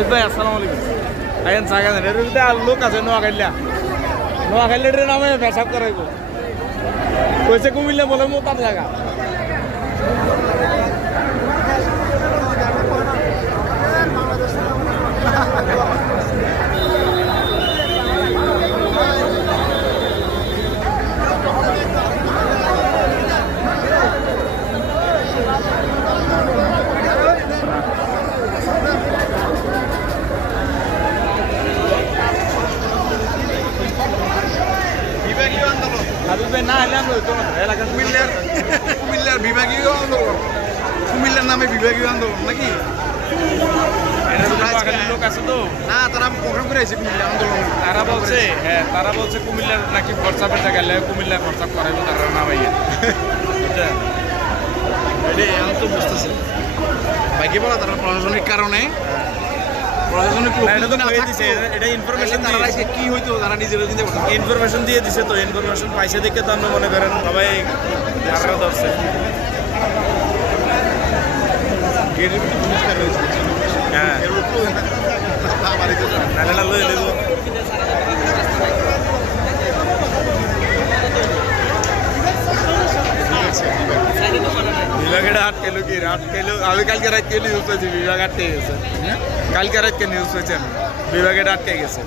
হাবিব ভাই আসসালামু আলাইকুম। আইন সাগান এর ভিতরে আর লোক আছে নোয়াখাইলের নামে পেশাব করাইব কইছে কুমিল্লা বলে মোতার জায়গা। হাবিব ভাই না হলে আমরা হইতো না এলাকা কুমিল্লার বিভাগীয় আন্দোলন, কুমিল্লার নামে বিভাগীয় আন্দোলন নাকি? লোক আছে তো না, তারা প্রোগ্রাম করে আছে কুমিল্লা আন্দোলন। তারা বলছে হ্যাঁ, তারা বলছে কুমিল্লার নাকি খরচা পেটা গেলে কুমিল্লার খরচা করাইবো তারা না ভাইয়া। বুঝছেন এটাই আমি তো বুঝতেছি বাইকে বলা তারা প্রশাসনিক কারণে প্রশাসনিক এটা ইনফরমেশন তারা কি হইতো তারা নিজেরা দিতে পারতো। ইনফরমেশন দিয়ে দিছে তো, ইনফরমেশন পাইছে দেখে তো আমরা মনে করেন সবাই আরও ধরছে। হ্যাঁ নাহলে লয়ে দেব। বিভাগের আটকেলো কি আটকেলো? আমি কালকে রাত নিউজ পেয়েছি বিভাগ আটকে গেছে। কালকে রাতকে নিউজ পেয়েছি আমি বিভাগের আটকে গেছে।